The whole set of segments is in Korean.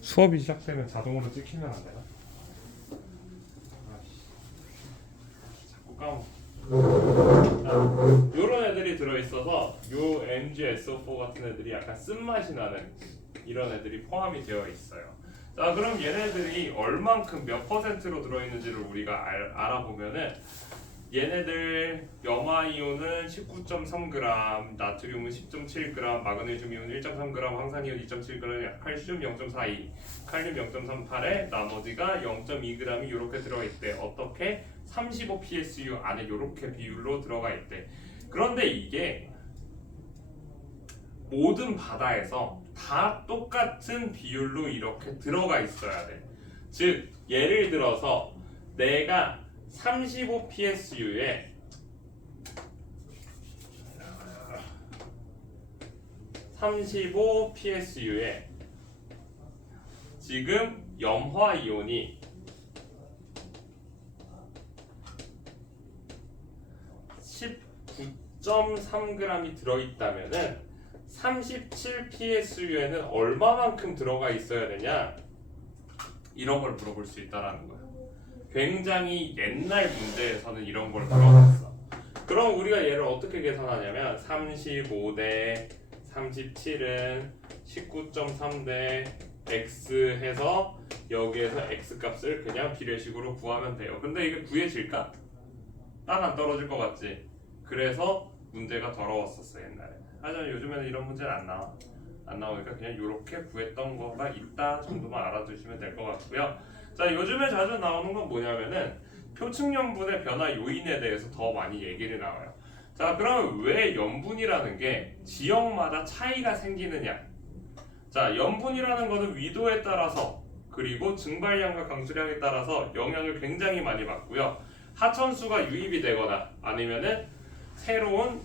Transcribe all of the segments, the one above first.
수업이 시작되면 자동으로 찍히면 안 되나? 자꾸 까먹어. 요런 애들이 들어있어서 요 MgSO4 같은 애들이 약간 쓴맛이 나는 이런 애들이 포함이 되어 있어요. 자, 그럼 얘네들이 얼만큼 몇 퍼센트로 들어있는지를 우리가 알아보면은 얘네들 염화이온은 19.3g, 나트륨은 10.7g, 마그네슘 이온 1.3g, 황산이온 2.7g, 칼슘 0.42, 칼륨 0.38에 나머지가 0.2g이 이렇게 들어있대. 어떻게? 35 PSU 안에 이렇게 비율로 들어가 있대. 그런데 이게 모든 바다에서 다 똑같은 비율로 이렇게 들어가 있어야 돼. 즉 예를 들어서 내가 35 PSU에 지금 염화이온이 19.3g이 들어있다면은 37 PSU에는 얼마만큼 들어가 있어야 되냐? 이런 걸 물어볼 수 있다라는 거야. 굉장히 옛날 문제에서는 이런 걸 물어봤어. 그럼 우리가 얘를 어떻게 계산하냐면 35 대 37은 19.3 대 x 해서 여기에서 x 값을 그냥 비례식으로 구하면 돼요. 근데 이게 구해질까? 딱 안 떨어질 것 같지? 그래서 문제가 더러웠었어 옛날에. 하지만 요즘에는 이런 문제는 안 나와. 안 나오니까 그냥 이렇게 구했던 거가 있다 정도만 알아두시면 될 것 같고요. 자, 요즘에 자주 나오는 건 뭐냐면은 표층염분의 변화 요인에 대해서 더 많이 얘기를 나와요. 자, 그럼 왜 염분이라는 게 지역마다 차이가 생기느냐? 자, 염분이라는 거는 위도에 따라서 그리고 증발량과 강수량에 따라서 영향을 굉장히 많이 받고요. 하천수가 유입이 되거나 아니면은 새로운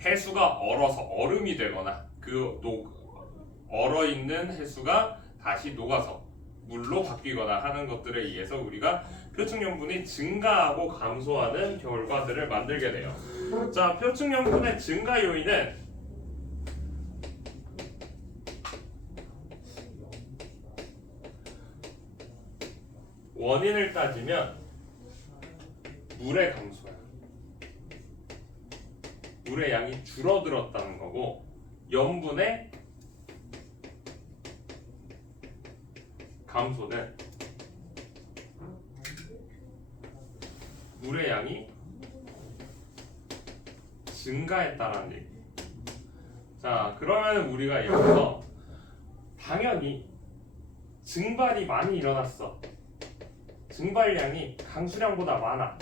해수가 얼어서 얼음이 되거나 얼어있는 해수가 다시 녹아서 물로 바뀌거나 하는 것들에 의해서 우리가 표층염분이 증가하고 감소하는 결과들을 만들게 돼요. 자, 표층염분의 증가 요인은 원인을 따지면 물의 감소야. 물의 양이 줄어들었다는 거고, 염분의 감소는 물의 양이 증가했다라는 얘기. 자, 그러면 우리가 여기서 당연히 증발이 많이 일어났어. 증발량이 강수량보다 많아.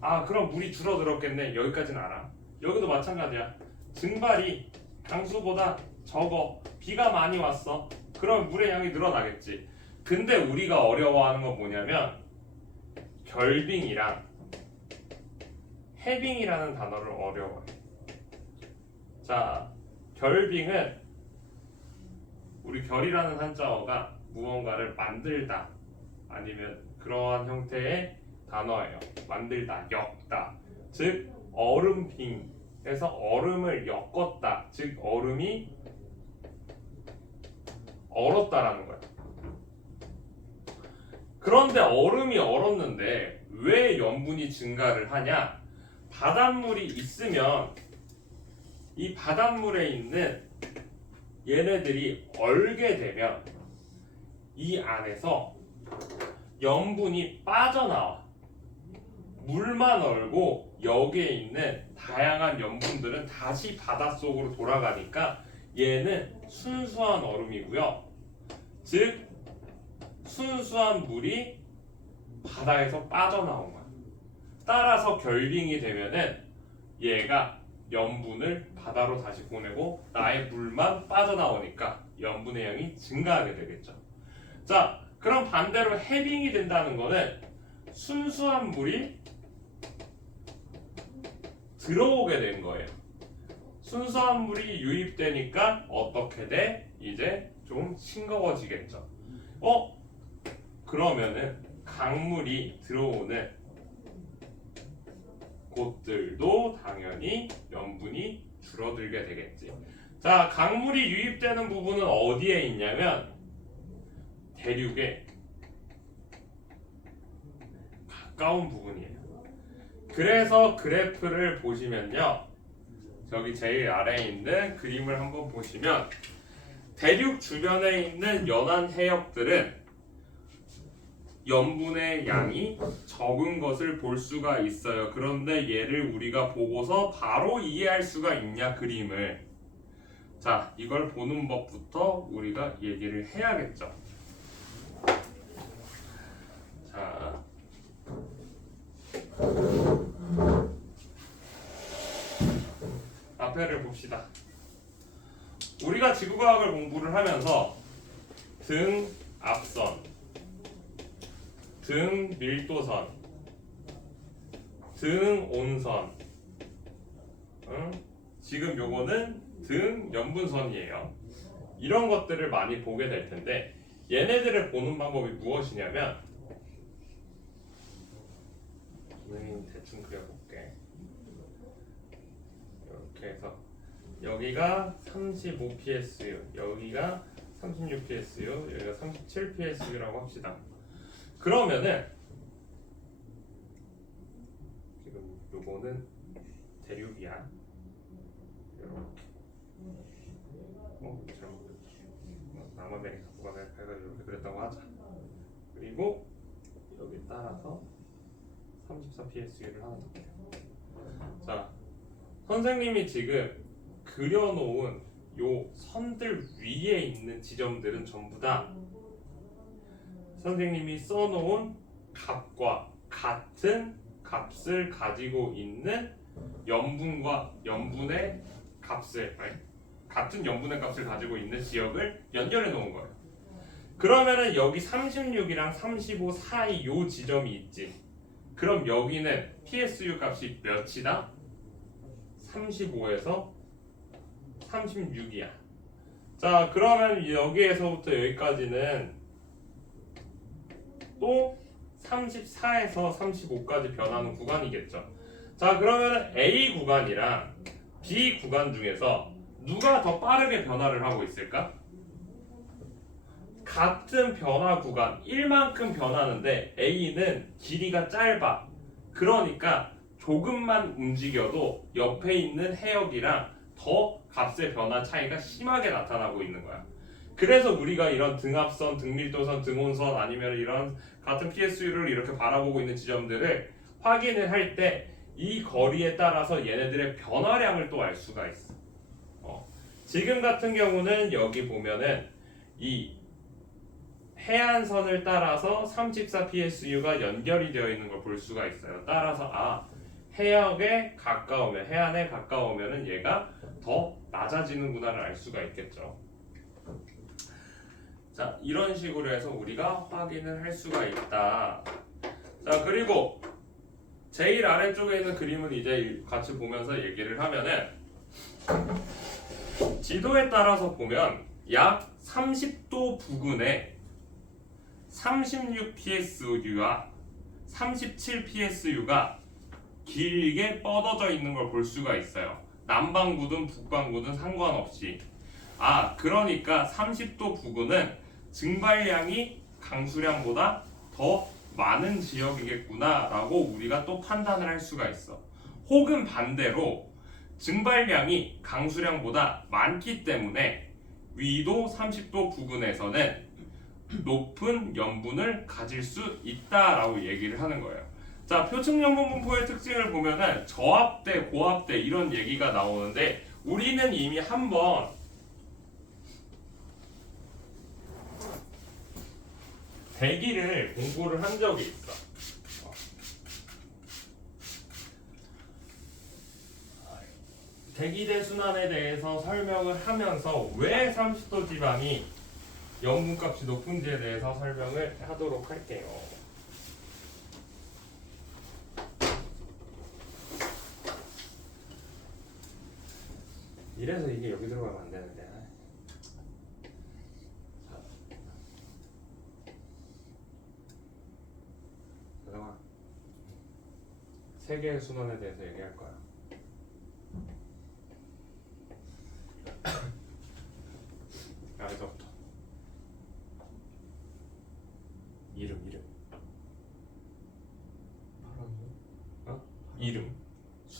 아, 그럼 물이 줄어들었겠네. 여기까지는 알아. 여기도 마찬가지야. 증발이 강수보다 적어. 비가 많이 왔어. 그럼 물의 양이 늘어나겠지. 근데 우리가 어려워하는 건 뭐냐면 결빙이랑 해빙이라는 단어를 어려워해. 자, 결빙은 우리 결이라는 한자어가 무언가를 만들다 아니면 그러한 형태의 단어예요. 만들다, 엮다. 즉 얼음빙에서 얼음을 엮었다. 즉 얼음이 얼었다라는 거야. 그런데 얼음이 얼었는데 왜 염분이 증가를 하냐? 바닷물이 있으면 이 바닷물에 있는 얘네들이 얼게 되면 이 안에서 염분이 빠져나와. 물만 얼고 여기에 있는 다양한 염분들은 다시 바닷속으로 돌아가니까 얘는 순수한 얼음이고요. 즉 순수한 물이 바다에서 빠져나온 거야. 따라서 결빙이 되면은 얘가 염분을 바다로 다시 보내고 나의 물만 빠져나오니까 염분의 양이 증가하게 되겠죠. 자, 그럼 반대로 해빙이 된다는 거는 순수한 물이 들어오게 된 거예요. 순수한 물이 유입되니까 어떻게 돼? 이제 좀 싱거워지겠죠. 그러면은 강물이 들어오는 곳들도 당연히 염분이 줄어들게 되겠지. 자, 강물이 유입되는 부분은 어디에 있냐면 대륙에 가까운 부분이에요. 그래서 그래프를 보시면요, 저기 제일 아래에 있는 그림을 한번 보시면 대륙 주변에 있는 연안 해역들은 염분의 양이 적은 것을 볼 수가 있어요. 그런데 얘를 우리가 보고서 바로 이해할 수가 있냐, 그림을. 자, 이걸 보는 법부터 우리가 얘기를 해야겠죠. 자, 앞에를 봅시다. 우리가 지구과학을 공부를 하면서 등 앞선, 등 밀도선, 등 온선, 지금 요거는 등 염분선이에요. 이런 것들을 많이 보게 될 텐데 얘네들을 보는 방법이 무엇이냐면, 대충 그려볼게. 이렇게 해서 여기가 35 PSU, 여기가 36 PSU, 여기가 37 PSU라고 합시다. 그러면은 지금 요거는 대륙이야. 이렇게. 잘못했다. 남아메리카 북아메리카가 이렇게 그렸다고 하자. 그리고 여기 따라서 34 PSU를 하나 더. 자, 선생님이 지금 그려놓은 요 선들 위에 있는 지점들은 전부 다 선생님이 써놓은 값과 같은 값을 가지고 있는 염분과 염분의 값을, 같은 염분의 값을 가지고 있는 지역을 연결해 놓은 거예요. 그러면은 여기 36이랑 35 사이 요 지점이 있지. 그럼 여기는 PSU 값이 몇이다? 35에서 36이야. 자, 그러면 여기에서부터 여기까지는 또 34에서 35까지 변하는 구간이겠죠. 자, 그러면 A 구간이랑 B 구간 중에서 누가 더 빠르게 변화를 하고 있을까? 같은 변화 구간 1만큼 변하는데 A는 길이가 짧아. 그러니까 조금만 움직여도 옆에 있는 해역이랑 더 값의 변화 차이가 심하게 나타나고 있는 거야. 그래서 우리가 이런 등합선, 등밀도선, 등온선 아니면 이런 같은 PSU를 이렇게 바라보고 있는 지점들을 확인을 할 때 이 거리에 따라서 얘네들의 변화량을 또 알 수가 있어. 지금 같은 경우는 여기 보면은 이 해안선을 따라서 34 PSU가 연결이 되어 있는 걸 볼 수가 있어요. 따라서 해역에 가까우면, 해안에 가까우면은 얘가 더 낮아지는구나를 알 수가 있겠죠. 자, 이런 식으로 해서 우리가 확인을 할 수가 있다. 자, 그리고 제일 아래쪽에 있는 그림을 이제 같이 보면서 얘기를 하면은 지도에 따라서 보면 약 30도 부근에 36 PSU와 37 PSU가 길게 뻗어져 있는 걸 볼 수가 있어요. 남반구든 북반구든 상관없이. 그러니까 30도 부근은 증발량이 강수량보다 더 많은 지역이겠구나 라고 우리가 또 판단을 할 수가 있어. 혹은 반대로 증발량이 강수량보다 많기 때문에 위도 30도 부근에서는 높은 염분을 가질 수 있다라고 얘기를 하는 거예요. 자, 표층염분 분포의 특징을 보면은 저압대, 고압대 이런 얘기가 나오는데 우리는 이미 한번 대기를 공부를 한 적이 있어. 대기대 순환에 대해서 설명을 하면서 왜 30도 지방이 염분값이 높은지에 대해서 설명을 하도록 할게요. 이래서 이게 여기 들어가면 안 되는데. 잠깐만. 세 개의 순환에 대해서 얘기할 거야.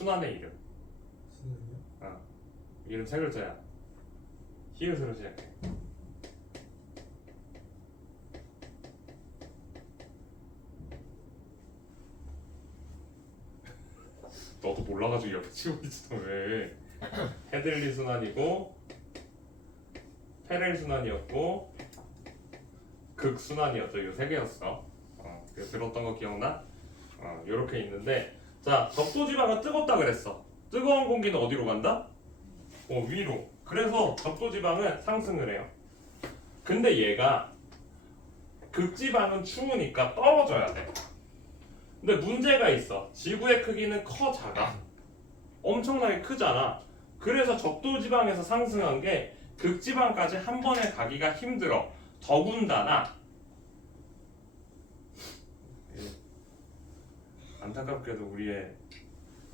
순환의 이름. 순환이요? 이름 세 글자야. 히읗으로 시작해. 너도 몰라가지고 옆에 치고 있어 왜? 헤들리 순환이고 페렐 순환이었고 극 순환이었죠. 이 세 개였어. 들었던 거 기억나? 이렇게 있는데 자 적도지방은 뜨겁다 그랬어. 뜨거운 공기는 어디로 간다? 위로. 그래서 적도지방은 상승을 해요. 근데 얘가 극지방은 추우니까 떨어져야 돼. 근데 문제가 있어. 지구의 크기는 커 작아? 엄청나게 크잖아. 그래서 적도지방에서 상승한 게 극지방까지 한 번에 가기가 힘들어. 더군다나 안타깝게도 우리의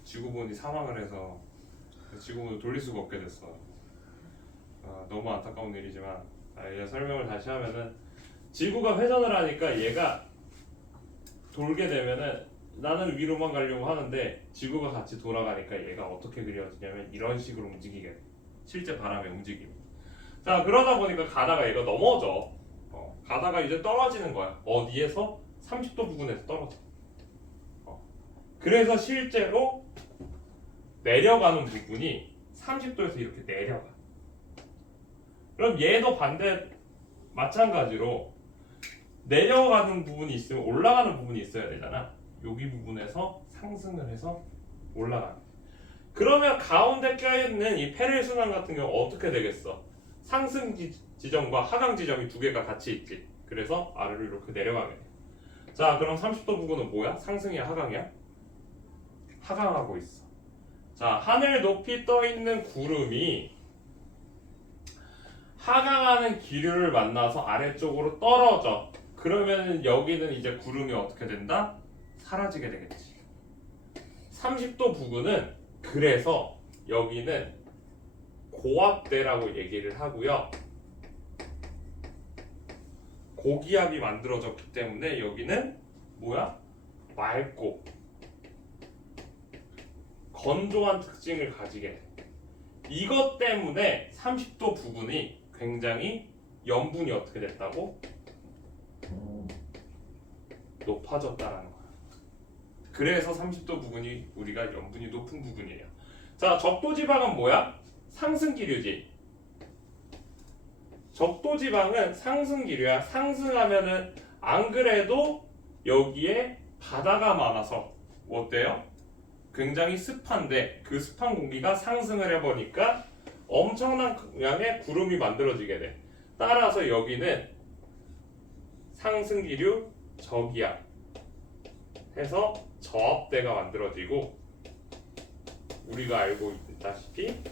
지구본이 사망을 해서 지구본을 돌릴 수가 없게 됐어. 너무 안타까운 일이지만 얘 설명을 다시 하면은 지구가 회전을 하니까 얘가 돌게 되면은 나는 위로만 가려고 하는데 지구가 같이 돌아가니까 얘가 어떻게 그려지냐면 이런 식으로 움직이게 돼. 실제 바람의 움직임. 자 그러다 보니까 가다가 얘가 넘어져. 가다가 이제 떨어지는 거야. 어디에서? 30도 부근에서 떨어져. 그래서 실제로 내려가는 부분이 30도에서 이렇게 내려가. 그럼 얘도 반대 마찬가지로 내려가는 부분이 있으면 올라가는 부분이 있어야 되잖아. 여기 부분에서 상승을 해서 올라가는. 그러면 가운데 껴있는 이 페렐 순환 같은 경우 어떻게 되겠어? 상승 지점과 하강 지점이 두 개가 같이 있지. 그래서 아래로 이렇게 내려가게 돼. 자, 그럼 30도 부분은 뭐야? 상승이야, 하강이야? 하강하고 있어. 자, 하늘 높이 떠 있는 구름이 하강하는 기류를 만나서 아래쪽으로 떨어져. 그러면 여기는 이제 구름이 어떻게 된다? 사라지게 되겠지. 30도 부근은 그래서 여기는 고압대라고 얘기를 하고요. 고기압이 만들어졌기 때문에 여기는 뭐야? 맑고 건조한 특징을 가지게 돼. 이것 때문에 30도 부근이 굉장히 염분이 어떻게 됐다고? 높아졌다라는 거야. 그래서 30도 부근이 우리가 염분이 높은 부분이에요. 자, 적도지방은 뭐야? 상승기류지. 적도지방은 상승기류야. 상승하면은 안 그래도 여기에 바다가 많아서 어때요? 굉장히 습한데 그 습한 공기가 상승을 해보니까 엄청난 양의 구름이 만들어지게 돼. 따라서 여기는 상승기류 저기압 해서 저압대가 만들어지고 우리가 알고 있다시피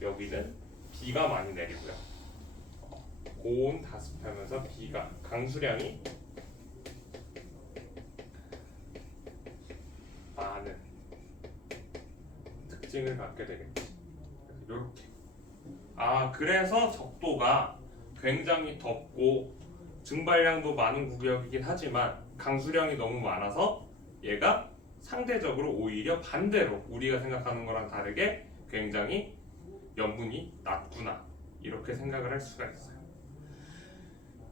여기는 비가 많이 내리고요. 고온 다습하면서 비가 강수량이 많은 특징을 갖게 되겠지. 이렇게. 그래서 적도가 굉장히 덥고 증발량도 많은 구역이긴 하지만 강수량이 너무 많아서 얘가 상대적으로 오히려 반대로 우리가 생각하는 거랑 다르게 굉장히 염분이 낮구나 이렇게 생각을 할 수가 있어요.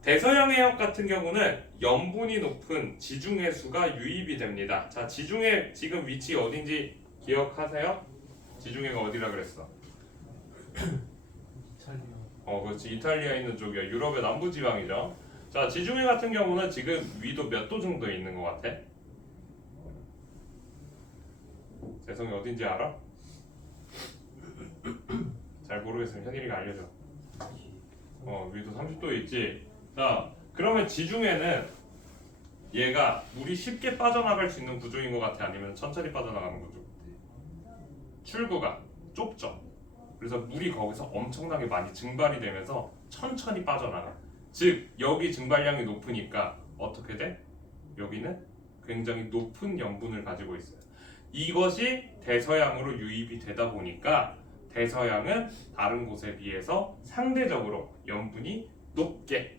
대서양 해역 같은 경우는 염분이 높은 지중해수가 유입이 됩니다. 자, 지중해 지금 위치 어딘지 기억하세요? 지중해가 어디라 그랬어? 이탈리아. 그렇지. 이탈리아 있는 쪽이야. 유럽의 남부 지방이죠. 자, 지중해 같은 경우는 지금 위도 몇 도 정도에 있는 것 같아? 재성이 어딘지 알아? 잘 모르겠으면 현일이가 알려줘. 위도 30도에 있지. 자, 그러면 지중해는 얘가 물이 쉽게 빠져나갈 수 있는 구조인 것 같아? 아니면 천천히 빠져나가는 구조? 출구가 좁죠. 그래서 물이 거기서 엄청나게 많이 증발이 되면서 천천히 빠져나가. 즉 여기 증발량이 높으니까 어떻게 돼? 여기는 굉장히 높은 염분을 가지고 있어요. 이것이 대서양으로 유입이 되다 보니까 대서양은 다른 곳에 비해서 상대적으로 염분이 높게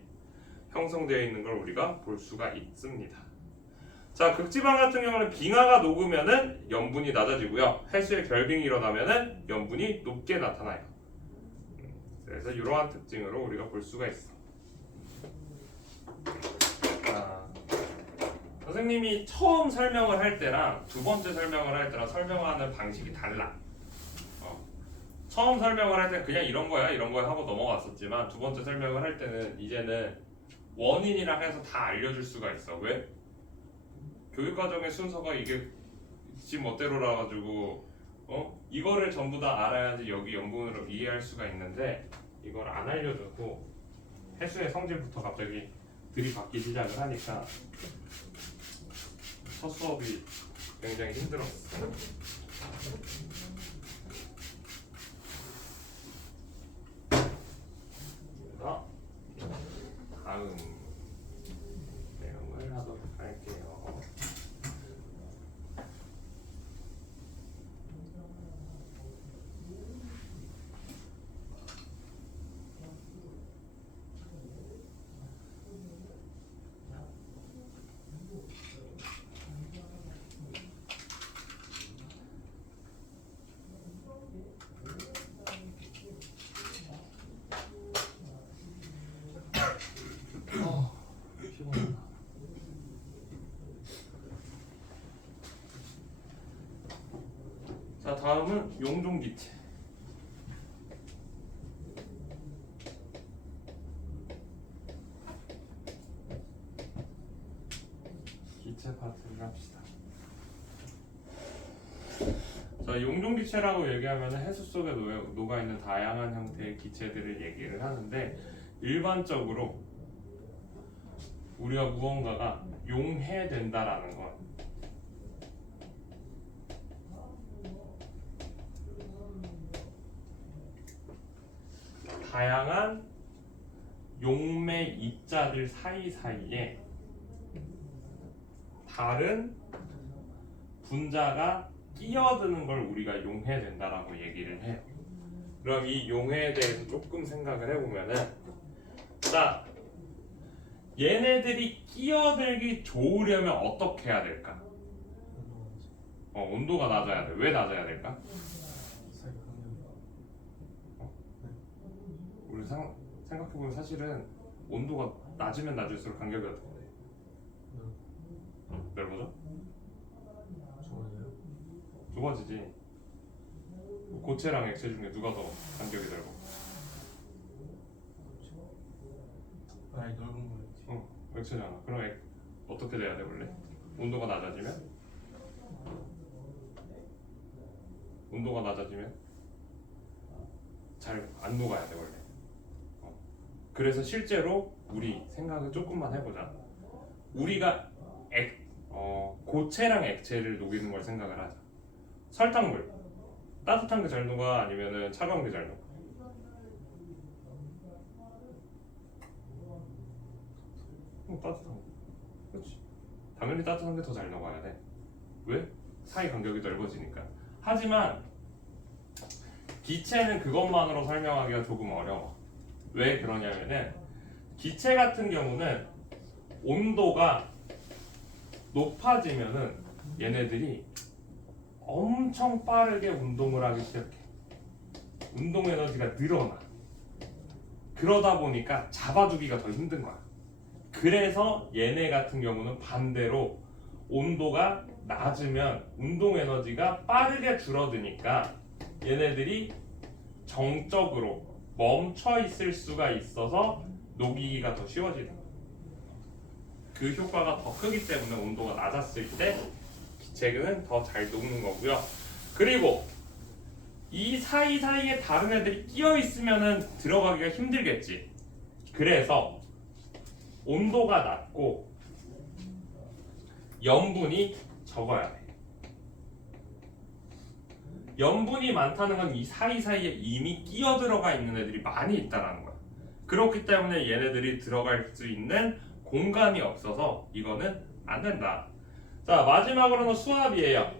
형성되어 있는 걸 우리가 볼 수가 있습니다. 자, 극지방 같은 경우는 빙하가 녹으면은 염분이 낮아지고요. 해수의 결빙이 일어나면은 염분이 높게 나타나요. 그래서 이러한 특징으로 우리가 볼 수가 있어. 자, 선생님이 처음 설명을 할 때랑 두 번째 설명을 할 때랑 설명하는 방식이 달라. 처음 설명을 할 때는 그냥 이런 거야 하고 넘어갔었지만 두 번째 설명을 할 때는 이제는 원인이랑 해서 다 알려줄 수가 있어. 왜? 교육과정의 순서가 이게 지 멋대로라 가지고 이거를 전부 다 알아야지 여기 연분으로 이해할 수가 있는데 이걸 안 알려주고 해수의 성질부터 갑자기 들이받기 시작을 하니까 첫 수업이 굉장히 힘들었어. 그래서 다음 내용을 하도록 할게요. 피곤하다. 자, 다음은 용종기체. 기체 파트를 합시다. 자, 용종기체라고 얘기하면 해수 속에 녹아있는 다양한 형태의 기체들을 얘기를 하는데 일반적으로 우리가 무언가가 용해된다라는 건 다양한 용매 입자들 사이사이에 다른 분자가 끼어드는 걸 우리가 용해된다라고 얘기를 해요. 그럼 이 용해에 대해서 조금 생각을 해보면은 자, 얘네들이 끼어들기 좋으려면 어떻게 해야 될까? 온도가 낮아야 돼. 왜 낮아야 될까? 사이 강렬. 우리 생각해보면 사실은 온도가 낮으면 낮을수록 간격이 어떻게 돼? 넓어져? 좋아요. 좁아지지. 고체랑 액체 중에 누가 더 간격이 넓어? 아니 넓은 거였지. 액체잖아. 그럼 어떻게 돼야 돼 원래? 온도가 낮아지면? 온도가 낮아지면 잘 안 녹아야 돼 원래. 그래서 실제로 우리 생각을 조금만 해보자. 우리가 고체랑 액체를 녹이는 걸 생각을 하자. 설탕물 따뜻한 게 잘 녹아 아니면은 차가운 게 잘 녹아? 따뜻한 거. 그렇지. 당연히 따뜻한 게 더 잘 녹아야 돼. 왜? 사이 간격이 넓어지니까. 하지만 기체는 그것만으로 설명하기가 조금 어려워. 왜 그러냐면은 기체 같은 경우는 온도가 높아지면은 얘네들이 엄청 빠르게 운동을 하기 시작해. 운동 에너지가 늘어나. 그러다 보니까 잡아두기가 더 힘든 거야. 그래서 얘네 같은 경우는 반대로 온도가 낮으면 운동 에너지가 빠르게 줄어드니까 얘네들이 정적으로 멈춰 있을 수가 있어서 녹이기가 더 쉬워지는 거야. 그 효과가 더 크기 때문에 온도가 낮았을 때 기체는 더 잘 녹는 거고요. 그리고 이 사이사이에 다른 애들이 끼어 있으면은 들어가기가 힘들겠지. 그래서 온도가 낮고 염분이 적어야 돼. 염분이 많다는 건 이 사이사이에 이미 끼어 들어가 있는 애들이 많이 있다는 거야. 그렇기 때문에 얘네들이 들어갈 수 있는 공간이 없어서 이거는 안 된다. 자, 마지막으로는 수압이에요.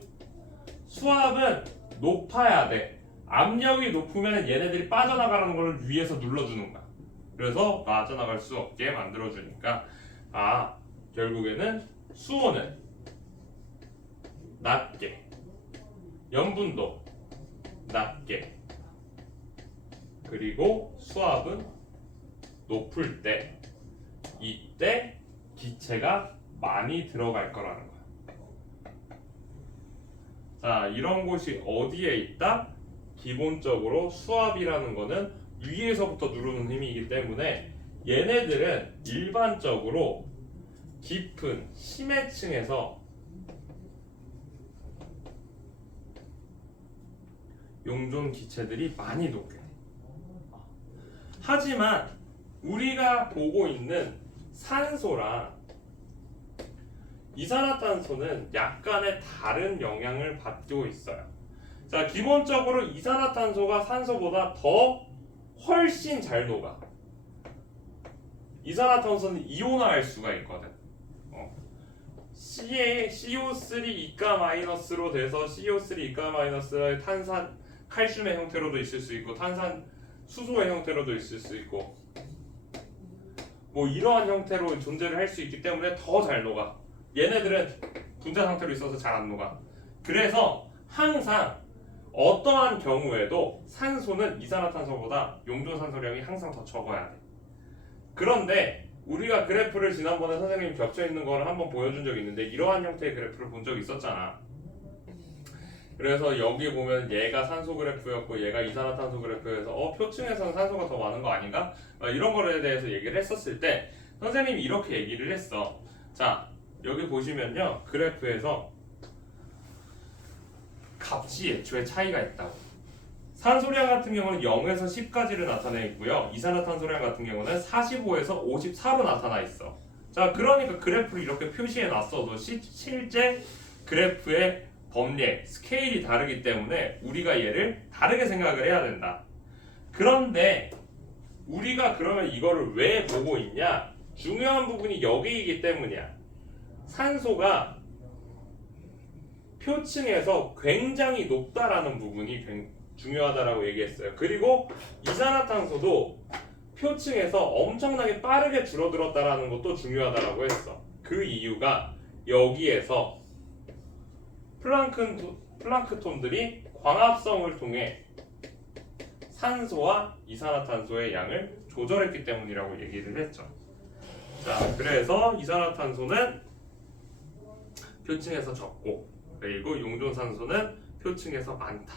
수압은 높아야 돼. 압력이 높으면 얘네들이 빠져나가는 걸 위에서 눌러주는 거야. 그래서 빠져나갈 수 없게 만들어주니까 결국에는 수온은 낮게, 염분도 낮게, 그리고 수압은 높을 때, 이때 기체가 많이 들어갈 거라는 거야. 자, 이런 곳이 어디에 있다? 기본적으로 수압이라는 거는 위에서부터 누르는 힘이기 때문에 얘네들은 일반적으로 깊은 심해층에서 용존 기체들이 많이 녹게 돼. 하지만 우리가 보고 있는 산소랑 이산화탄소는 약간의 다른 영향을 받고 있어요. 자, 기본적으로 이산화탄소가 산소보다 더 훨씬 잘 녹아. 이산화탄소는 이온화할 수가 있거든. CO3 이가 마이너스로 돼서 CO3 이가 마이너스의 탄산 칼슘의 형태로도 있을 수 있고 탄산 수소의 형태로도 있을 수 있고 뭐 이러한 형태로 존재를 할 수 있기 때문에 더 잘 녹아. 얘네들은 분자 상태로 있어서 잘 안 녹아. 그래서 항상 어떠한 경우에도 산소는 이산화탄소보다 용존산소량이 항상 더 적어야 돼. 그런데 우리가 그래프를 지난번에 선생님이 겹쳐 있는 거를 한번 보여준 적이 있는데 이러한 형태의 그래프를 본 적이 있었잖아. 그래서 여기 보면 얘가 산소 그래프였고 얘가 이산화탄소 그래프여서 표층에서는 산소가 더 많은 거 아닌가? 이런 거에 대해서 얘기를 했었을 때 선생님이 이렇게 얘기를 했어. 자, 여기 보시면요, 그래프에서 값이 애초에 차이가 있다고. 산소량 같은 경우는 0에서 10까지를 나타내 있고요. 이산화탄소량 같은 경우는 45에서 54로 나타나 있어. 자, 그러니까 그래프를 이렇게 표시해 놨어도 실제 그래프의 범례, 스케일이 다르기 때문에 우리가 얘를 다르게 생각을 해야 된다. 그런데 우리가 그러면 이거를 왜 보고 있냐? 중요한 부분이 여기이기 때문이야. 산소가 표층에서 굉장히 높다라는 부분이 중요하다라고 얘기했어요. 그리고 이산화탄소도 표층에서 엄청나게 빠르게 줄어들었다라는 것도 중요하다라고 했어. 그 이유가 여기에서 플랑크톤들이 광합성을 통해 산소와 이산화탄소의 양을 조절했기 때문이라고 얘기를 했죠. 자, 그래서 이산화탄소는 표층에서 적고 그리고 용존산소는 표층에서 많다.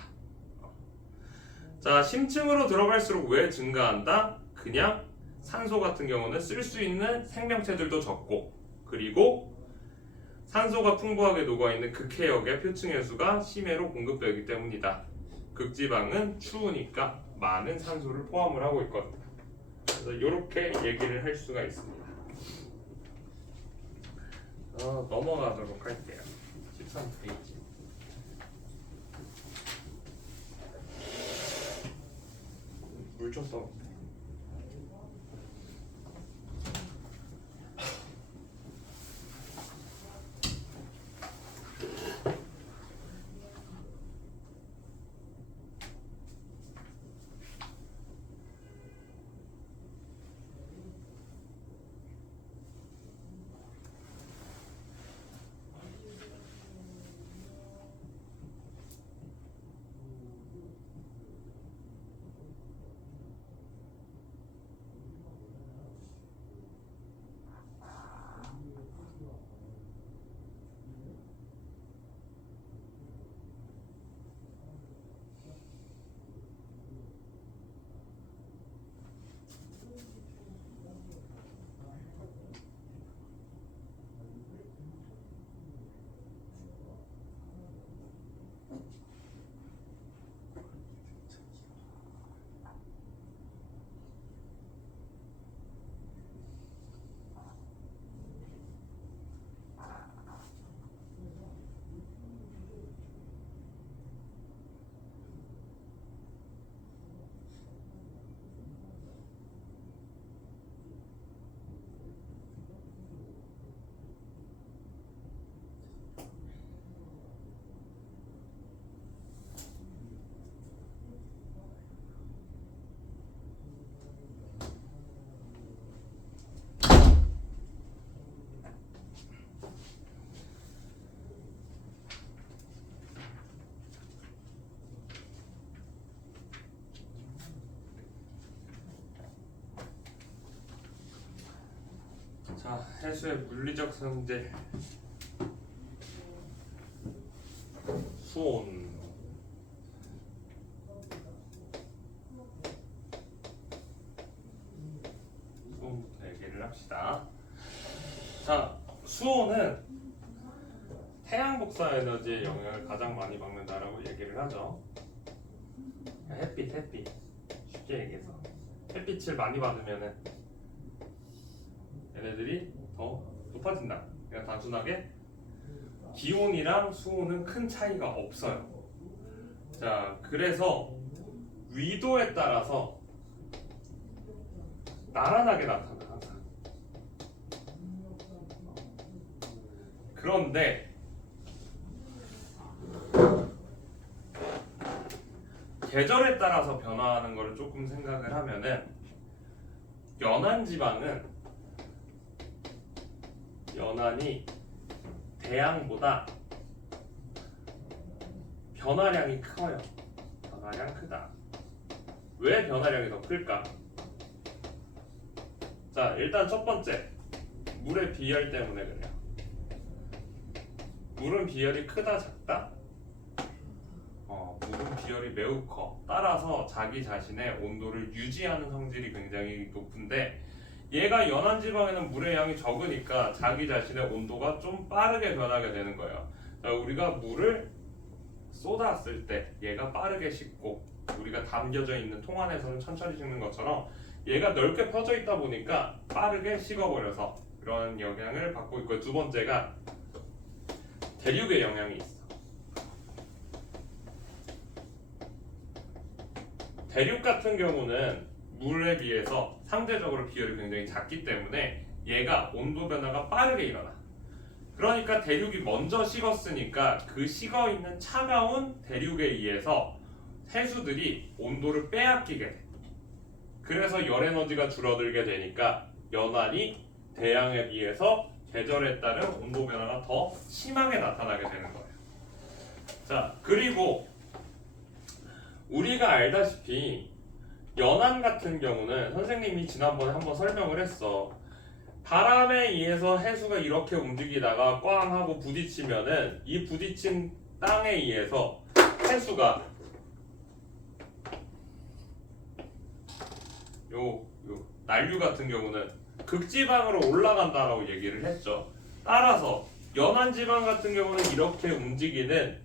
자, 심층으로 들어갈수록 왜 증가한다? 그냥 산소 같은 경우는 쓸 수 있는 생명체들도 적고 그리고 산소가 풍부하게 녹아있는 극해역의 표층의 수가 심해로 공급되기 때문이다. 극지방은 추우니까 많은 산소를 포함을 하고 있거든. 그래서 이렇게 얘기를 할 수가 있습니다. 넘어가도록 할게요. 13페이지. 물 좀 써. 자, 해수의 물리적 성질 수온. 수온부터 얘기를 합시다. 자, 수온은 태양 복사 에너지의 영향을 가장 많이 받는다라고 얘기를 하죠. 햇빛 쉽게 얘기해서 햇빛을 많이 받으면은 얘네들이 더 높아진다. 그러니까 단순하게 기온이랑 수온은 큰 차이가 없어요. 자, 그래서 위도에 따라서 나란하게 나타나 항상. 그런데 계절에 따라서 변화하는 것을 조금 생각을 하면은 연안 지방은 연안이 대양보다 변화량이 커요. 변화량 크다. 왜 변화량이 더 클까? 자, 일단 첫 번째, 물의 비열 때문에 그래요. 물은 비열이 크다 작다? 물은 비열이 매우 커. 따라서 자기 자신의 온도를 유지하는 성질이 굉장히 높은데, 얘가 연안 지방에는 물의 양이 적으니까 자기 자신의 온도가 좀 빠르게 변하게 되는 거예요. 자, 우리가 물을 쏟았을 때 얘가 빠르게 식고, 우리가 담겨져 있는 통 안에서는 천천히 식는 것처럼 얘가 넓게 펴져 있다 보니까 빠르게 식어버려서 그런 영향을 받고 있고, 두 번째가 대륙의 영향이 있어. 대륙 같은 경우는 물에 비해서 상대적으로 비열이 굉장히 작기 때문에 얘가 온도 변화가 빠르게 일어나. 그러니까 대륙이 먼저 식었으니까 그 식어 있는 차가운 대륙에 의해서 해수들이 온도를 빼앗기게 돼. 그래서 열 에너지가 줄어들게 되니까 연안이 대양에 비해서 계절에 따른 온도 변화가 더 심하게 나타나게 되는 거예요. 자, 그리고 우리가 알다시피 연안 같은 경우는 선생님이 지난번에 한번 설명을 했어. 바람에 의해서 해수가 이렇게 움직이다가 꽝 하고 부딪히면은 이 부딪힌 땅에 의해서 해수가 요 난류 같은 경우는 극지방으로 올라간다라고 얘기를 했죠. 따라서 연안 지방 같은 경우는 이렇게 움직이는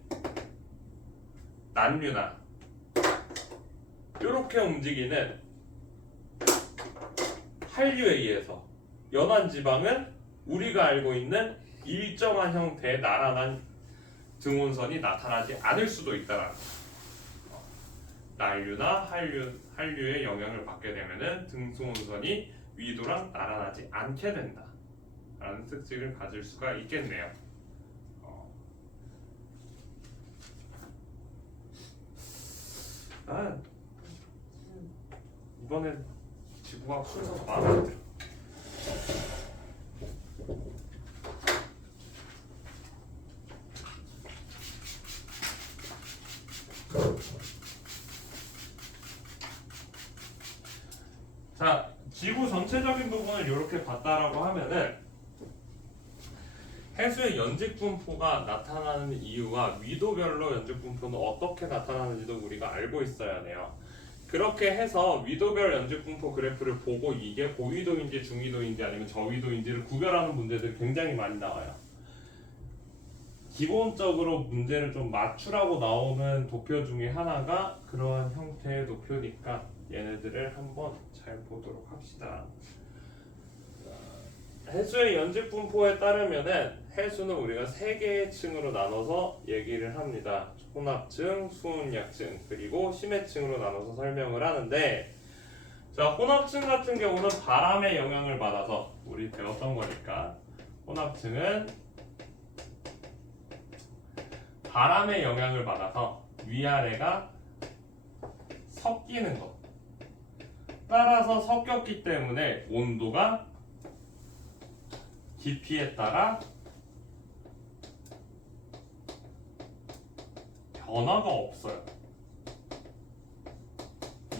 난류나 이렇게 움직이는 한류에 의해서 연안 지방은 우리가 알고 있는 일정한 형태의 나란한 등온선이 나타나지 않을 수도 있다라는 거예요. 난류나 한류의 영향을 받게 되면은 등수온선이 위도랑 나란하지 않게 된다 라는 특징을 가질 수가 있겠네요. 이번엔 지구과학 순서가 마음에 들어. 자, 지구 전체적인 부분을 이렇게 봤다라고 하면은 해수의 연직 분포가 나타나는 이유와 위도별로 연직 분포는 어떻게 나타나는지도 우리가 알고 있어야 돼요. 그렇게 해서 위도별 연직 분포 그래프를 보고 이게 고위도인지 중위도인지 아니면 저위도인지를 구별하는 문제들이 굉장히 많이 나와요. 기본적으로 문제를 좀 맞추라고 나오는 도표 중에 하나가 그러한 형태의 도표니까 얘네들을 한번 잘 보도록 합시다. 해수의 연직 분포에 따르면은 해수는 우리가 세 개의 층으로 나눠서 얘기를 합니다. 혼합층, 수온약층, 그리고 심해층으로 나눠서 설명을 하는데, 자, 혼합층 같은 경우는 바람의 영향을 받아서 우리 배웠던 거니까 혼합층은 바람의 영향을 받아서 위아래가 섞이는 것. 따라서 섞였기 때문에 온도가 깊이에 따라 변화가 없어요.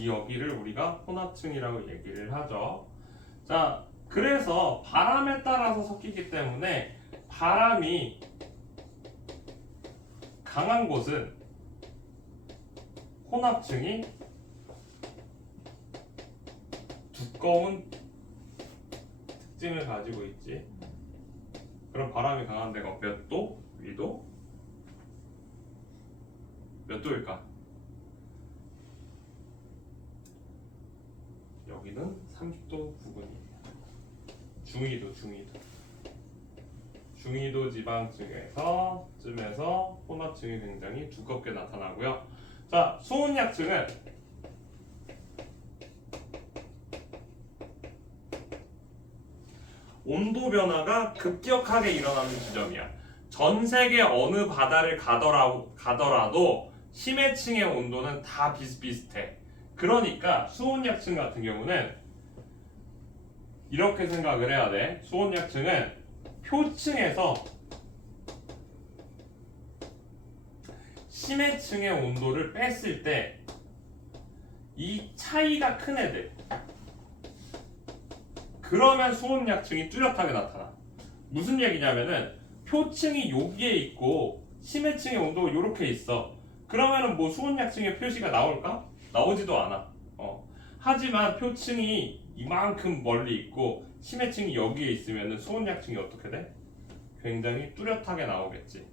이 여기를 우리가 혼합층이라고 얘기를 하죠. 자, 그래서 바람에 따라서 섞이기 때문에 바람이 강한 곳은 혼합층이 두꺼운 특징을 가지고 있지. 그럼 바람이 강한 데가 몇 도? 위도? 몇 도일까? 여기는 30도 부근이에요. 중위도 지방층에서 쯤에서 혼합층이 굉장히 두껍게 나타나고요. 자, 수온약층은 온도 변화가 급격하게 일어나는 지점이야. 전 세계 어느 바다를 가더라도 심해층의 온도는 다 비슷비슷해. 그러니까 수온약층 같은 경우는 이렇게 생각을 해야 돼. 수온약층은 표층에서 심해층의 온도를 뺐을 때 이 차이가 큰 애들, 그러면 수온약층이 뚜렷하게 나타나. 무슨 얘기냐면은 표층이 여기에 있고 심해층의 온도가 이렇게 있어. 그러면은 뭐 수온약층의 표시가 나올까? 나오지도 않아. 하지만 표층이 이만큼 멀리 있고 심해층이 여기에 있으면은 수온약층이 어떻게 돼? 굉장히 뚜렷하게 나오겠지.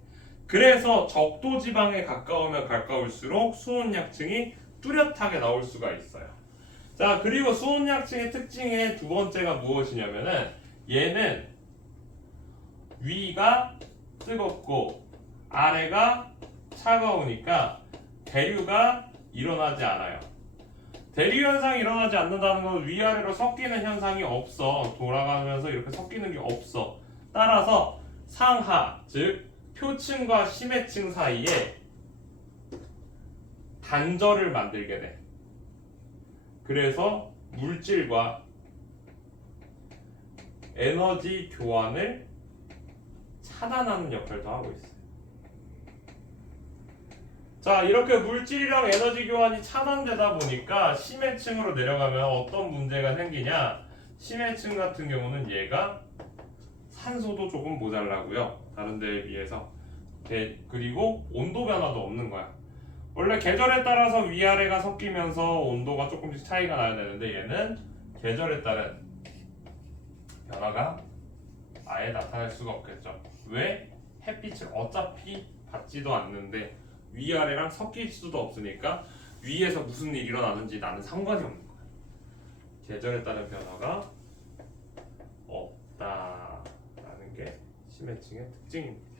그래서 적도 지방에 가까우면 가까울수록 수온약층이 뚜렷하게 나올 수가 있어요. 자, 그리고 수온약층의 특징의 두 번째가 무엇이냐면은 얘는 위가 뜨겁고 아래가 차가우니까 대류가 일어나지 않아요. 대류 현상이 일어나지 않는다는 건 위아래로 섞이는 현상이 없어. 돌아가면서 이렇게 섞이는 게 없어. 따라서 상하, 즉 표층과 심해층 사이에 단절을 만들게 돼. 그래서 물질과 에너지 교환을 차단하는 역할도 하고 있어요. 자, 이렇게 물질이랑 에너지 교환이 차단되다 보니까 심해층으로 내려가면 어떤 문제가 생기냐? 심해층 같은 경우는 얘가 산소도 조금 모자라고요. 다른 데에 비해서. 그리고 온도 변화도 없는 거야. 원래 계절에 따라서 위아래가 섞이면서 온도가 조금씩 차이가 나야 되는데 얘는 계절에 따른 변화가 아예 나타날 수가 없겠죠. 왜? 햇빛을 어차피 받지도 않는데 위아래랑 섞일 수도 없으니까 위에서 무슨 일이 일어나는지 나는 상관이 없는 거야. 계절에 따른 변화가 없다라는 게 심해층의 특징입니다.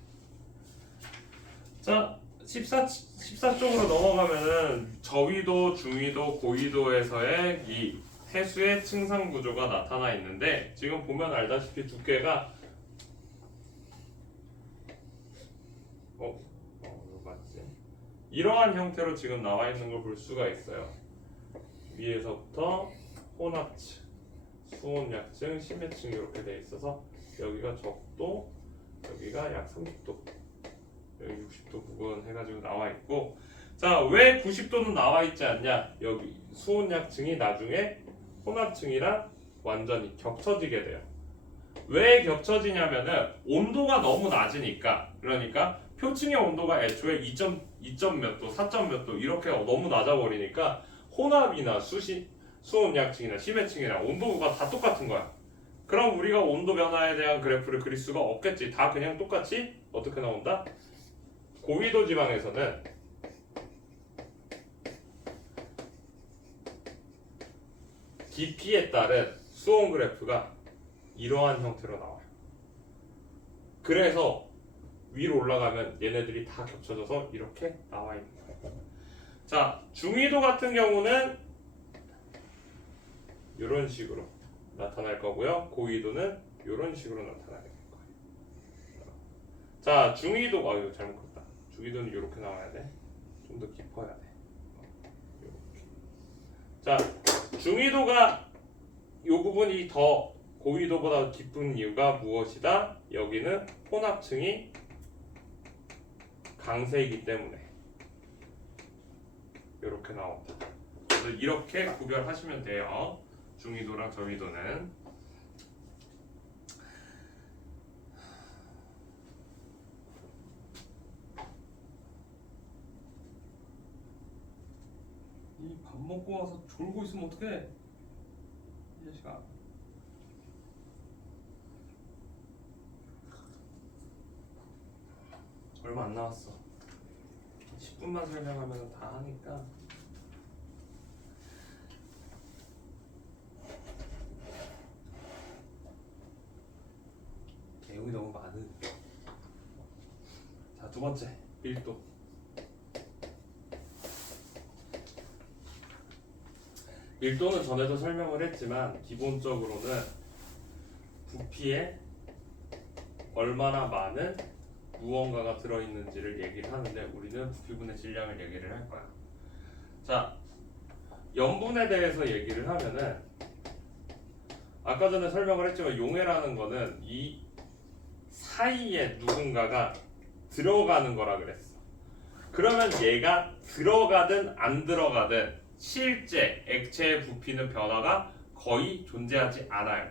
자, 14쪽으로 넘어가면은 저위도, 중위도, 고위도에서의 이 해수의 층상 구조가 나타나 있는데 지금 보면 알다시피 두께가 이러한 형태로 지금 나와 있는 걸 볼 수가 있어요. 위에서부터 혼합층, 수온약층, 심해층 이렇게 돼 있어서 여기가 적도, 여기가 약 30도, 여기 60도 부근 해가지고 나와 있고, 자, 왜 90도는 나와 있지 않냐? 여기 수온약층이 나중에 혼합층이랑 완전히 겹쳐지게 돼요. 왜 겹쳐지냐면은 온도가 너무 낮으니까. 그러니까 표층의 온도가 애초에 2점 몇 도, 4점 몇 도 이렇게 너무 낮아 버리니까 혼합이나 수온약층이나 심해층이나 온도가 다 똑같은 거야. 그럼 우리가 온도 변화에 대한 그래프를 그릴 수가 없겠지. 다 그냥 똑같이 어떻게 나온다? 고위도 지방에서는 깊이에 따른 수온 그래프가 이러한 형태로 나와요. 그래서 위로 올라가면 얘네들이 다 겹쳐져서 이렇게 나와 있는 거예요. 자, 중위도 같은 경우는 이런 식으로 나타날 거고요. 고위도는 이런 식으로 나타나게 될 거예요. 자, 중위도 이거 잘못 그렸다. 중위도는 이렇게 나와야 돼. 좀 더 깊어야 돼. 이렇게. 자, 중위도가 이 부분이 더 고위도보다 깊은 이유가 무엇이다? 여기는 혼합층이 강세이기 때문에 이렇게 나온다. 그래서 이렇게 구별하시면 돼요. 중위도랑 저위도는. 먹고 와서 졸고 있으면 어떡해? 이 자식아. 얼마 안 남았어. 10분만 설명하면 다 하니까. 내용이 너무 많은. 자, 두 번째 밀도. 밀도는 전에도 설명을 했지만 기본적으로는 부피에 얼마나 많은 무언가가 들어있는지를 얘기를 하는데 우리는 부피분의 질량을 얘기를 할 거야. 자, 염분에 대해서 얘기를 하면은 아까 전에 설명을 했지만 용해라는 거는 이 사이에 누군가가 들어가는 거라 그랬어. 그러면 얘가 들어가든 안 들어가든 실제 액체의 부피는 변화가 거의 존재하지 않아요.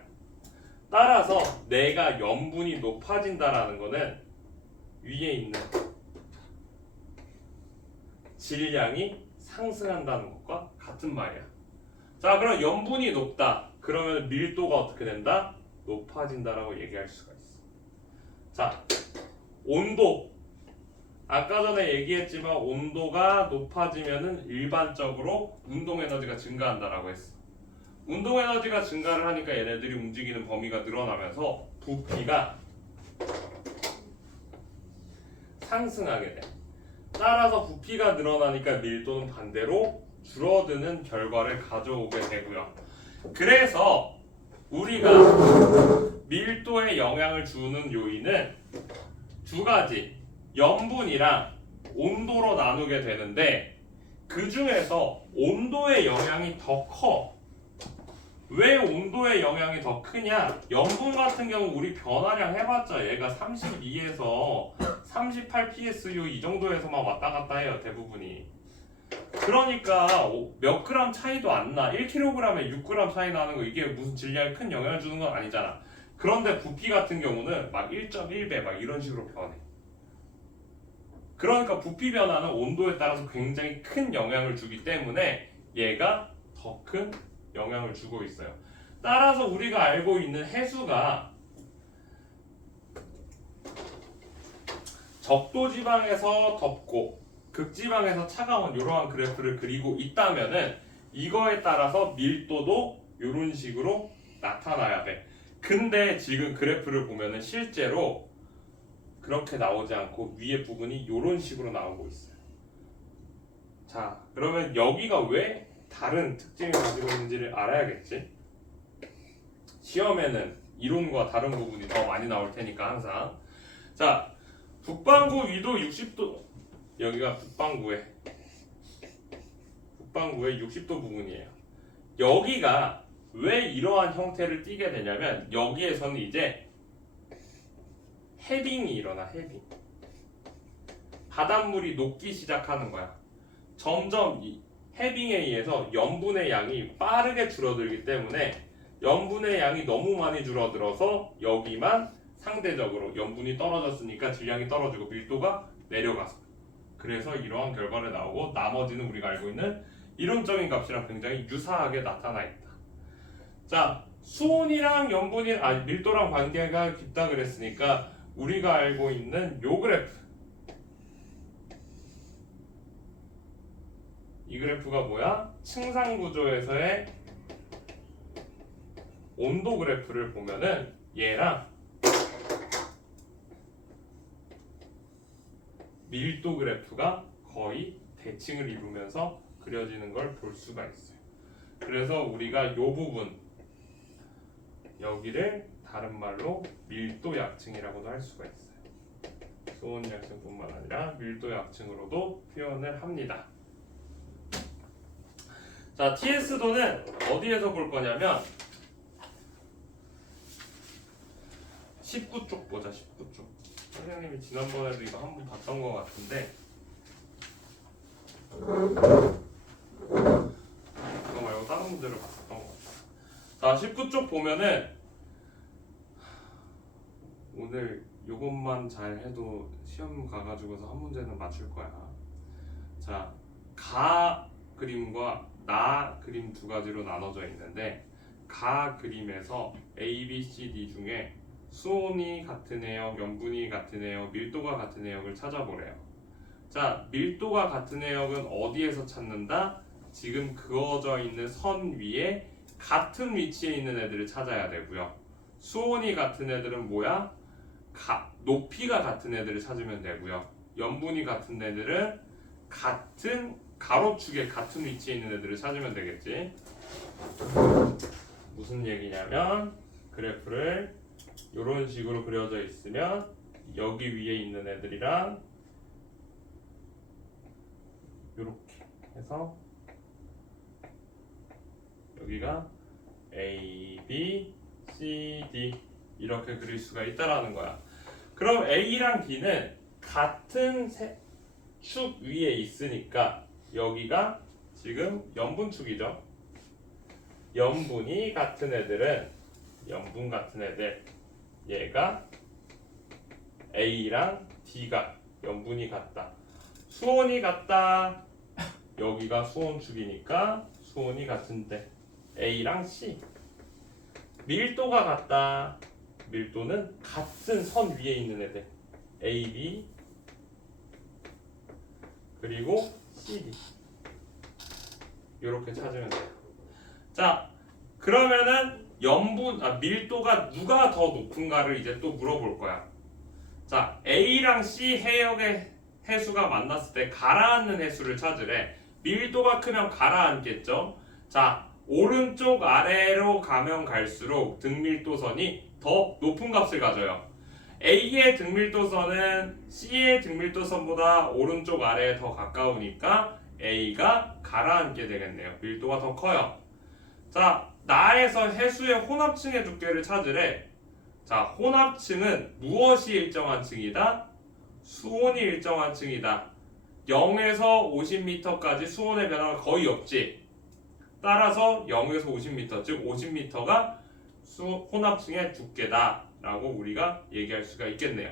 따라서 내가 염분이 높아진다라는 거는 위에 있는 질량이 상승한다는 것과 같은 말이야. 자, 그럼 염분이 높다. 그러면 밀도가 어떻게 된다? 높아진다라고 얘기할 수가 있어. 자, 온도. 아까 전에 얘기했지만 온도가 높아지면은 일반적으로 운동 에너지가 증가한다라고 했어. 운동 에너지가 증가를 하니까 얘네들이 움직이는 범위가 늘어나면서 부피가 상승하게 돼. 따라서 부피가 늘어나니까 밀도는 반대로 줄어드는 결과를 가져오게 되고요. 그래서 우리가 밀도에 영향을 주는 요인은 두 가지, 염분이랑 온도로 나누게 되는데 그 중에서 온도의 영향이 더 커. 왜 온도의 영향이 더 크냐? 염분 같은 경우 우리 변화량 해봤자 얘가 32에서 38 PSU 이 정도에서만 왔다 갔다 해요, 대부분이. 그러니까 몇 그램 차이도 안 나. 1kg에 6g 차이 나는 거 이게 무슨 질량에 큰 영향을 주는 건 아니잖아. 그런데 부피 같은 경우는 막 1.1배 막 이런 식으로 변해. 그러니까 부피 변화는 온도에 따라서 굉장히 큰 영향을 주기 때문에 얘가 더 큰 영향을 주고 있어요. 따라서 우리가 알고 있는 해수가 적도지방에서 덥고 극지방에서 차가운 이러한 그래프를 그리고 있다면은 이거에 따라서 밀도도 이런 식으로 나타나야 돼. 근데 지금 그래프를 보면은 실제로 그렇게 나오지 않고 위에 부분이 이런 식으로 나오고 있어요. 자, 그러면 여기가 왜 다른 특징을 가지고 있는지를 알아야겠지. 시험에는 이론과 다른 부분이 더 많이 나올 테니까 항상. 자, 북반구 위도 60도, 여기가 북반구의 60도 부분이에요. 여기가 왜 이러한 형태를 띠게 되냐면 여기에서는 이제 해빙이 일어나. 해빙. 바닷물이 녹기 시작하는 거야. 점점 이 해빙에 의해서 염분의 양이 빠르게 줄어들기 때문에 염분의 양이 너무 많이 줄어들어서 여기만 상대적으로 염분이 떨어졌으니까 질량이 떨어지고 밀도가 내려가서 그래서 이러한 결과를 나오고 나머지는 우리가 알고 있는 이론적인 값이랑 굉장히 유사하게 나타나 있다. 자, 수온이랑 밀도랑 관계가 깊다 그랬으니까 우리가 알고 있는 요 그래프, 이 그래프가 뭐야? 층상 구조에서의 온도 그래프를 보면은 얘랑 밀도 그래프가 거의 대칭을 이루면서 그려지는 걸 볼 수가 있어요. 그래서 우리가 요 부분 여기를 다른 말로 밀도 약층이라고도 할 수가 있어요. 수온 약층뿐만 아니라 밀도 약층으로도 표현을 합니다. 자, TS도는 어디에서 볼 거냐면 19쪽 보자. 19쪽. 선생님이 지난번에도 이거 한번 봤던 것 같은데 그거 말고 다른 문제를 봤었던 것 같아. 자, 19쪽 보면은 오늘 요것만 잘 해도 시험 가가지고서 한 문제는 맞출 거야. 자, 가 그림과 나 그림 두 가지로 나눠져 있는데 가 그림에서 A, B, C, D 중에 수온이 같은 해역, 염분이 같은 해역, 밀도가 같은 해역을 찾아보래요. 자, 밀도가 같은 해역은 어디에서 찾는다? 지금 그어져 있는 선 위에 같은 위치에 있는 애들을 찾아야 되고요. 수온이 같은 애들은 뭐야? 높이가 같은 애들을 찾으면 되고요. 염분이 같은 애들은 같은 가로축에 같은 위치에 있는 애들을 찾으면 되겠지. 무슨 얘기냐면 그래프를 이런 식으로 그려져 있으면 여기 위에 있는 애들이랑 이렇게 해서 여기가 A, B, C, D 이렇게 그릴 수가 있다라는 거야. 그럼 A랑 B는 같은 축 위에 있으니까 여기가 지금 염분축이죠. 염분이 같은 애들은 염분 같은 애들 얘가 A랑 D가 염분이 같다. 수온이 같다. 여기가 수온축이니까 수온이 같은데 A랑 C. 밀도가 같다. 밀도는 같은 선 위에 있는 애들 A, B 그리고 CD 이렇게 찾으면 돼요. 자, 그러면은 밀도가 누가 더 높은가를 이제 또 물어볼 거야. 자, A랑 C 해역의 해수가 만났을 때 가라앉는 해수를 찾으래. 밀도가 크면 가라앉겠죠. 자, 오른쪽 아래로 가면 갈수록 등밀도선이 더 높은 값을 가져요. A의 등밀도선은 C의 등밀도선보다 오른쪽 아래에 더 가까우니까 A가 가라앉게 되겠네요. 밀도가 더 커요. 자, 나에서 해수의 혼합층의 두께를 찾으래. 자, 혼합층은 무엇이 일정한 층이다? 수온이 일정한 층이다. 0에서 50m까지 수온의 변화가 거의 없지. 따라서 0에서 50m, 즉 50m가 혼합층의 두께다 라고 우리가 얘기할 수가 있겠네요.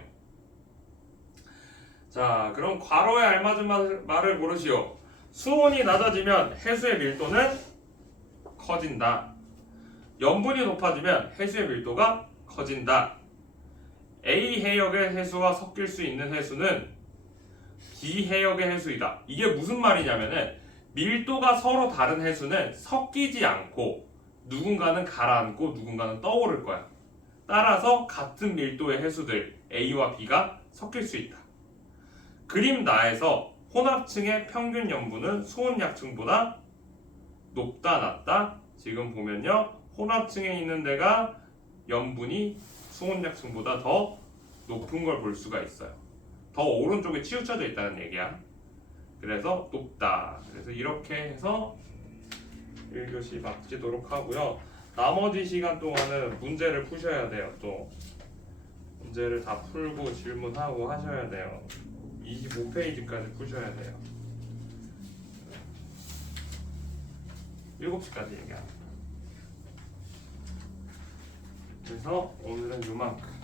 자, 그럼 괄호에 알맞은 말을 고르시오. 수온이 낮아지면 해수의 밀도는 커진다. 염분이 높아지면 해수의 밀도가 커진다. A 해역의 해수와 섞일 수 있는 해수는 B 해역의 해수이다. 이게 무슨 말이냐면은 밀도가 서로 다른 해수는 섞이지 않고 누군가는 가라앉고 누군가는 떠오를 거야. 따라서 같은 밀도의 해수들 A와 B가 섞일 수 있다. 그림 나에서 혼합층의 평균 염분은 수온약층보다 높다 낮다? 지금 보면요, 혼합층에 있는 데가 염분이 수온약층보다 더 높은 걸 볼 수가 있어요. 더 오른쪽에 치우쳐져 있다는 얘기야. 그래서 높다. 그래서 이렇게 해서 1교시 마치도록 하고요. 나머지 시간 동안은 문제를 푸셔야 돼요. 또 문제를 다 풀고 질문하고 하셔야 돼요. 25페이지까지 푸셔야 돼요. 7시까지 얘기합니다. 그래서 오늘은 요만큼.